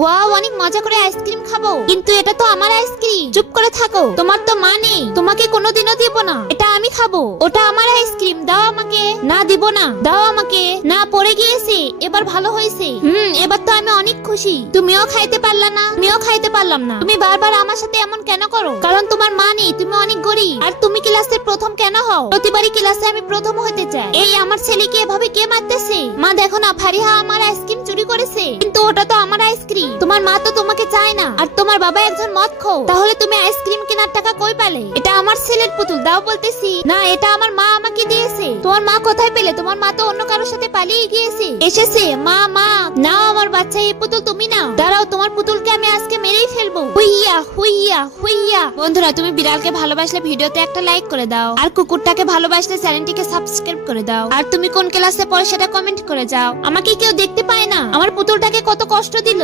Wow, অনেক মজা করে আইসক্রিম খাবো, কিন্তু এটা তো আমার আইসক্রিম। চুপ করে থাকো, তোমার তো মা নেই, তোমাকে কোনোদিনও দিব না। এটা আমি খাবো, ওটা আমার আইসক্রিম, দাও আমাকে। না দিব না, দাও আমাকে। না, পড়ে গিয়েছে, এবার ভালো হয়েছে। এবার তো আমি অনেক খুশি। তুমিও খাইতে পারলা না, আমিও খাইতে পারলাম না। তুমি বারবার আমার সাথে এমন কেন করো? কারণ তোমার মা নেই, তুমি অনেক গরিব। আর তুমি ক্লাসের প্রথম কেন হও? প্রতিবারই ক্লাসে আমি প্রথম হতে চাই। এই আমার ছেলেকে এভাবে কে মারতেছে? মা দেখো না, ফারিহা আমার আইসক্রিম চুরি করেছে, কিন্তু ওটা তো আমার আইসক্রিম। তোমার মা তো তোমাকে চায় না, আর তোমার বাবা একজন মদখোর। তাহলে তুমি আইসক্রিম কেনার টাকা কই পেলে? এটা আমার ছেলের পুতুল, দাও বলতেছি। না, এটা আমার মা আমাকে দিয়েছে। তোমার মা কোথায় পেলে? তোমার মা তো অন্য কারোর সাথে পালিয়ে গিয়েছে। এসেছে মা, মা নাও আমার বাচ্চা, এই পুতুল তুমি নাও। দাঁড়াও, তোমার পুতুলকে আমি আজকে মেরেই ফেলবো। হুইয়া হুইয়া হুইয়া। বন্ধুরা, তুমি বিড়ালকে ভালোবাসলে ভিডিওতে একটা লাইক করে দাও, আর কুকুরটাকে ভালোবাসলে চ্যানেলটিকে সাবস্ক্রাইব করে দাও। আর তুমি কোন ক্লাসে পড়ো সেটা কমেন্ট করে যাও। আমাকে কেউ দেখতে পায় না, আমার পুতুলটাকে কত কষ্ট দিল।